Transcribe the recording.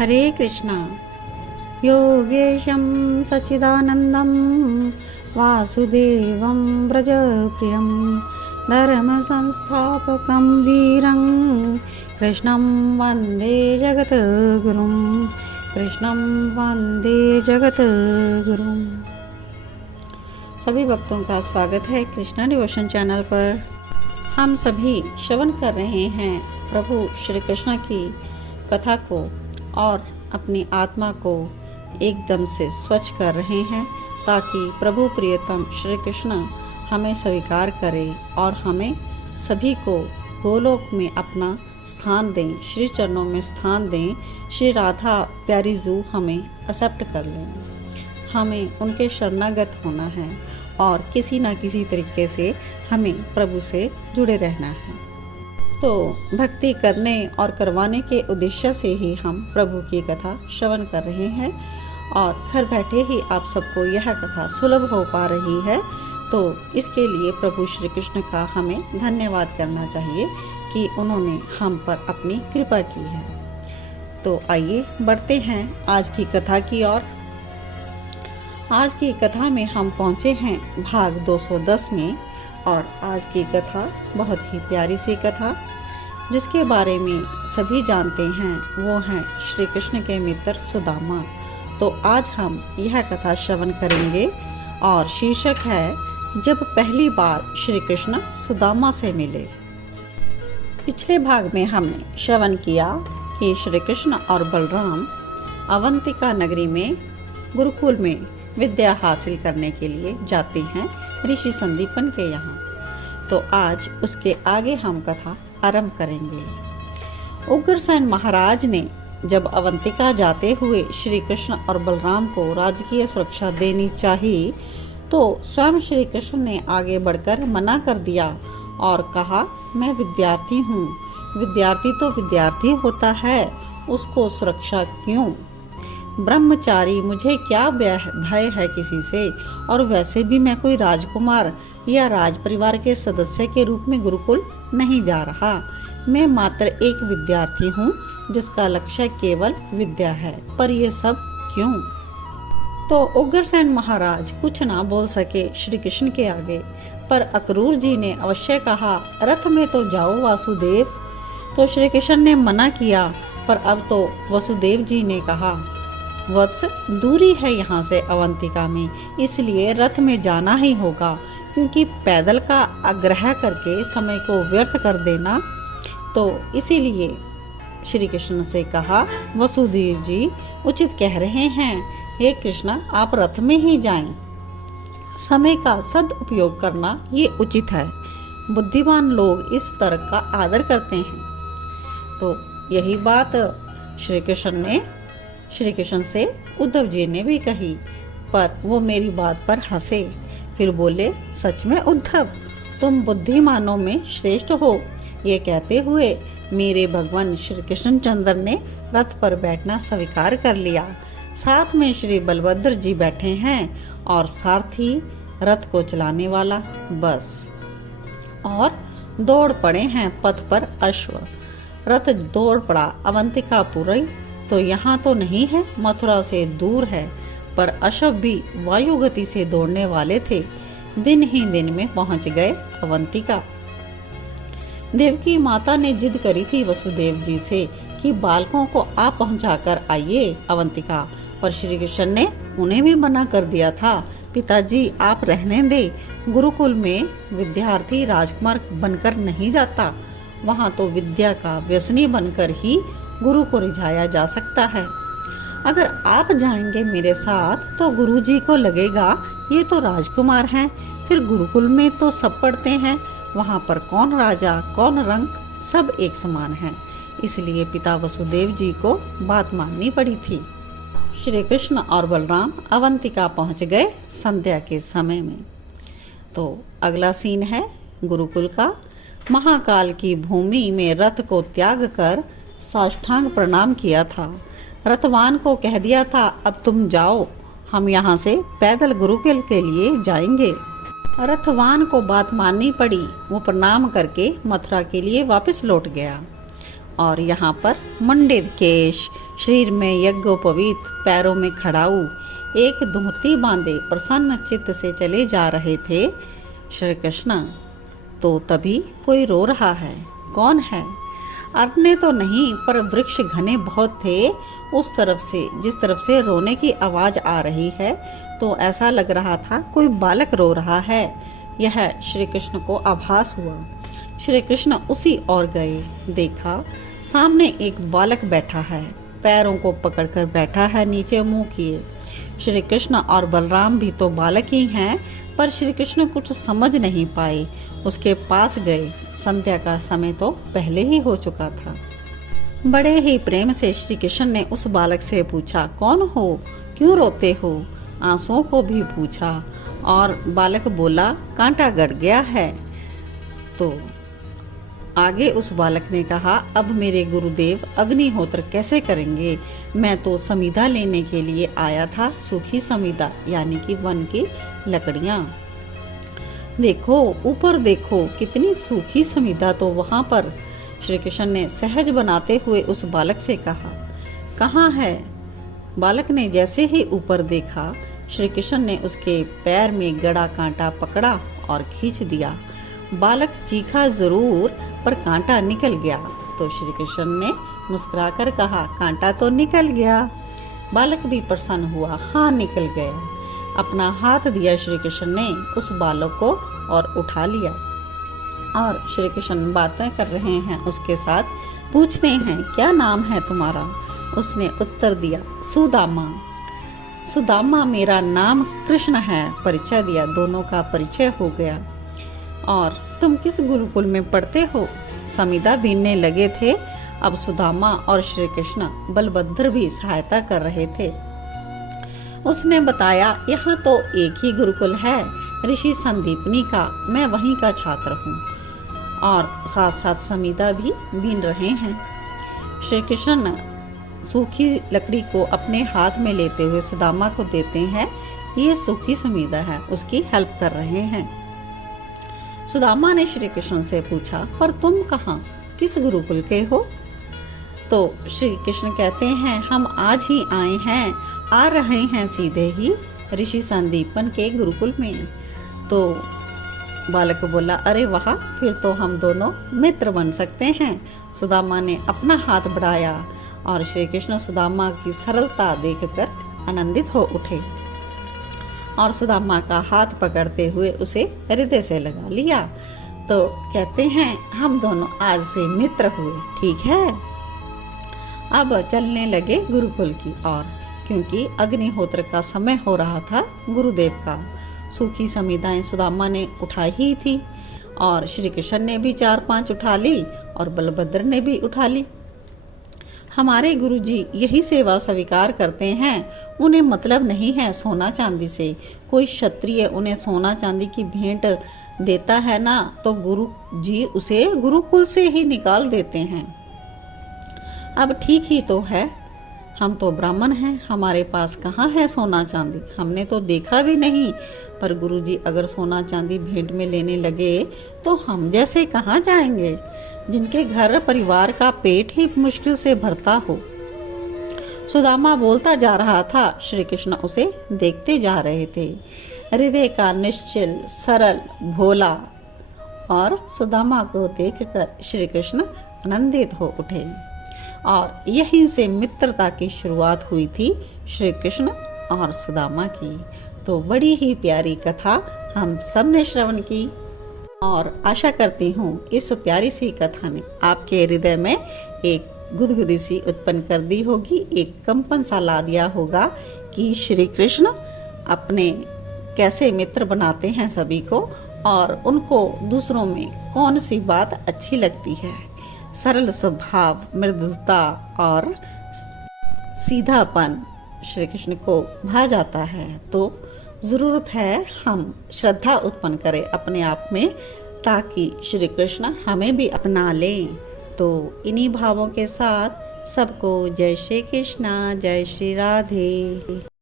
हरे कृष्णा। योगेशं सच्चिदानन्दं वासुदेवं व्रजप्रियं धर्मसंस्थापकं वीरं कृष्णं वन्दे जगद्गुरुं। कृष्णं वन्दे जगद्गुरुं। सभी भक्तों का स्वागत है कृष्णा डिवोशन चैनल पर। हम सभी श्रवण कर रहे हैं प्रभु श्री कृष्ण की कथा को और अपनी आत्मा को एकदम से स्वच्छ कर रहे हैं ताकि प्रभु प्रियतम श्री कृष्ण हमें स्वीकार करें और हमें सभी को गोलोक में अपना स्थान दें, श्री चरणों में स्थान दें। श्री राधा प्यारी जू हमें एक्सेप्ट कर लें। हमें उनके शरणागत होना है और किसी न किसी तरीके से हमें प्रभु से जुड़े रहना है। तो भक्ति करने और करवाने के उद्देश्य से ही हम प्रभु की कथा श्रवण कर रहे हैं और घर बैठे ही आप सबको यह कथा सुलभ हो पा रही है। तो इसके लिए प्रभु श्री कृष्ण का हमें धन्यवाद करना चाहिए कि उन्होंने हम पर अपनी कृपा की है। तो आइए बढ़ते हैं आज की कथा की ओर। आज की कथा में हम पहुँचे हैं भाग 210 में और आज की कथा बहुत ही प्यारी सी कथा जिसके बारे में सभी जानते हैं, वो हैं श्री कृष्ण के मित्र सुदामा। तो आज हम यह कथा श्रवण करेंगे और शीर्षक है जब पहली बार श्री कृष्ण सुदामा से मिले। पिछले भाग में हमने श्रवण किया कि श्री कृष्ण और बलराम अवंतिका नगरी में गुरुकुल में विद्या हासिल करने के लिए जाते हैं ऋषि संदीपन के यहाँ। तो आज उसके आगे हम कथा आरंभ करेंगे। उग्रसेन महाराज ने जब अवंतिका जाते हुए श्री कृष्ण और बलराम को राजकीय सुरक्षा देनी चाहिए तो स्वयं श्री कृष्ण ने आगे बढ़कर मना कर दिया और कहा, मैं विद्यार्थी हूँ, विद्यार्थी तो विद्यार्थी होता है, उसको सुरक्षा क्यों? ब्रह्मचारी, मुझे क्या भय है किसी से, और वैसे भी मैं कोई राजकुमार या राज परिवार के सदस्य के रूप में गुरुकुल नहीं जा रहा। मैं मात्र एक विद्यार्थी हूँ जिसका लक्ष्य केवल विद्या है, पर ये सब क्यों? तो उग्रसेन महाराज कुछ ना बोल सके श्री कृष्ण के आगे, पर अक्रूर जी ने अवश्य कहा, रथ में तो जाओ वासुदेव। तो श्री कृष्ण ने मना किया, पर अब तो वसुदेव जी ने कहा, वत्स, दूरी है यहाँ से अवंतिका में, इसलिए रथ में जाना ही होगा, क्योंकि पैदल का आग्रह करके समय को व्यर्थ कर देना। तो इसीलिए श्री कृष्ण से कहा, वसुदेव जी उचित कह रहे हैं, हे कृष्ण आप रथ में ही जाएं। समय का सदुपयोग करना ये उचित है। बुद्धिमान लोग इस तर्क का आदर करते हैं। तो यही बात श्री कृष्ण से उद्धव जी ने भी कही, पर वो मेरी बात पर हंसे। फिर बोले, सच में उद्धव, तुम बुद्धिमानों में श्रेष्ठ हो। ये कहते हुए मेरे भगवान श्री कृष्णचंद्र ने रथ पर बैठना स्वीकार कर लिया। साथ में श्री बलभद्र जी बैठे हैं और सारथी रथ को चलाने वाला बस, और दौड़ पड़े हैं पथ पर अश्व। रथ दौड़ पड़ा अवंतिकापुरी, तो यहाँ तो नहीं है, मथुरा से दूर है, पर अश्व भी वायु गति से दौड़ने वाले थे। दिन ही दिन में पहुंच गए अवंतिका। देवकी माता ने जिद करी थी वसुदेव जी से कि बालकों को आप पहुंचाकर आइए अवंतिका, पर श्री कृष्ण ने उन्हें भी मना कर दिया था। पिताजी आप रहने दे, गुरुकुल में विद्यार्थी राजकुमार बनकर नहीं जाता, वहाँ तो विद्या का व्यसनी बनकर ही गुरु को रिझाया जा सकता है। अगर आप जाएंगे मेरे साथ तो गुरुजी को लगेगा ये तो राजकुमार हैं, फिर गुरुकुल में तो सब पढ़ते हैं, वहाँ पर कौन राजा कौन रंक, सब एक समान हैं। इसलिए पिता वसुदेव जी को बात माननी पड़ी थी। श्री कृष्ण और बलराम अवंतिका पहुँच गए संध्या के समय में। तो अगला सीन है गुरुकुल का। महाकाल की भूमि में रथ को त्याग कर साष्टांग प्रणाम किया था। रथवान को कह दिया था, अब तुम जाओ, हम यहाँ से पैदल गुरुकुल के लिए जाएंगे। रथवान को बात माननी पड़ी। वो प्रणाम करके मथुरा के लिए वापस लौट गया। और यहाँ पर मंडित केश शरीर में यज्ञोपवीत, पैरों में खड़ाऊ, एक धोती बांधे प्रसन्न चित्त से चले जा रहे थे श्री कृष्ण। तो तभी कोई रो रहा है। कौन है? अन्य तो नहीं, पर वृक्ष घने बहुत थे उस तरफ से, जिस तरफ से रोने की आवाज आ रही है। तो ऐसा लग रहा था कोई बालक रो रहा है। यह श्री कृष्ण को आभास हुआ। श्री कृष्ण उसी ओर गए। देखा सामने एक बालक बैठा है, पैरों को पकड़कर बैठा है, नीचे मुंह किए। श्री कृष्ण और बलराम भी तो बालक ही हैं, पर श्री कृष्ण कुछ समझ नहीं पाए। उसके पास गए। संध्या का समय तो पहले ही हो चुका था। बड़े ही प्रेम से श्री कृष्ण ने उस बालक से पूछा, कौन हो, क्यों रोते हो? आंसुओं को भी पूछा और बालक बोला, कांटा गड़ गया है। तो आगे उस बालक ने कहा, अब मेरे गुरुदेव अग्निहोत्र कैसे करेंगे? मैं तो समीधा लेने के लिए आया था, सूखी समीधा यानी कि वन की लकड़ियां। देखो ऊपर देखो, कितनी सूखी समीधा तो वहां पर। श्री कृष्ण ने सहज बनाते हुए उस बालक से कहा, कहाँ है? बालक ने जैसे ही ऊपर देखा, श्री कृष्ण ने उसके पैर में गड़ा कांटा पकड़ा और खींच दिया। बालक चीखा जरूर, पर कांटा निकल गया। तो श्री कृष्ण ने मुस्कुराकर कहा, कांटा तो निकल गया। बालक भी प्रसन्न हुआ, हाँ निकल गया। अपना हाथ दिया श्री कृष्ण ने उस बालक को और उठा लिया। और श्री कृष्ण बातें कर रहे हैं उसके साथ। पूछते हैं, क्या नाम है तुम्हारा? उसने उत्तर दिया, सुदामा। सुदामा मेरा नाम कृष्ण है, परिचय दिया। दोनों का परिचय हो गया। और तुम किस गुरुकुल में पढ़ते हो? समीधा बीनने लगे थे। अब सुदामा और श्री कृष्ण बलभद्र भी सहायता कर रहे थे। उसने बताया, यहाँ तो एक ही गुरुकुल है, ऋषि संदीपनी का। मैं वहीं का छात्र हूँ। और साथ साथ समीधा भी बीन रहे हैं। श्री कृष्ण सूखी लकड़ी को अपने हाथ में लेते हुए सुदामा को देते हैं। ये सूखी समीधा है, उसकी हेल्प कर रहे हैं। सुदामा ने श्री कृष्ण से पूछा, पर तुम कहाँ, किस गुरुकुल के हो? तो श्री कृष्ण कहते हैं, हम आज ही आए हैं, आ रहे हैं सीधे ही ऋषि संदीपन के गुरुकुल में। तो बालक बोला, अरे वाह, फिर तो हम दोनों मित्र बन सकते हैं। सुदामा ने अपना हाथ बढ़ाया और श्री कृष्ण सुदामा की सरलता देखकर आनंदित हो उठे और सुदामा का हाथ पकड़ते हुए उसे हृदय से लगा लिया। तो कहते हैं, हम दोनों आज से मित्र हुए, ठीक है? अब चलने लगे गुरुकुल की ओर, क्योंकि अग्निहोत्र का समय हो रहा था गुरुदेव का। सूखी समीधाएं सुदामा ने उठाई ही थी और श्री कृष्ण ने भी 4-5 उठा ली और बलभद्र ने भी उठा ली। हमारे गुरुजी यही सेवा स्वीकार करते हैं। उन्हें मतलब नहीं है सोना चांदी से। कोई क्षत्रिय उन्हें सोना चांदी की भेंट देता है ना, तो गुरु जी उसे गुरुकुल से ही निकाल देते हैं। अब ठीक ही तो है, हम तो ब्राह्मण हैं, हमारे पास कहाँ है सोना चांदी? हमने तो देखा भी नहीं। पर गुरुजी अगर सोना चांदी भेंट में लेने लगे तो हम जैसे कहाँ जाएंगे, जिनके घर परिवार का पेट ही मुश्किल से भरता हो। सुदामा बोलता जा रहा था, श्री कृष्ण उसे देखते जा रहे थे। हृदय का निश्चल, सरल, भोला। और सुदामा को देखकर श्री कृष्ण आनंदित हो उठे और यहीं से मित्रता की शुरुआत हुई थी श्री कृष्ण और सुदामा की। तो बड़ी ही प्यारी कथा हम सब ने श्रवण की और आशा करती हूँ इस प्यारी सी कथा ने आपके हृदय में एक गुदगुदी सी उत्पन्न कर दी होगी, एक कंपन सा ला दिया होगा कि श्री कृष्ण अपने कैसे मित्र बनाते हैं सभी को और उनको दूसरों में कौन सी बात अच्छी लगती है। सरल स्वभाव, मृदुता और सीधापन श्री कृष्ण को भा जाता है। तो ज़रूरत है हम श्रद्धा उत्पन्न करें अपने आप में, ताकि श्री कृष्ण हमें भी अपना लें। तो इन्हीं भावों के साथ सबको जय श्री कृष्णा, जय श्री राधे।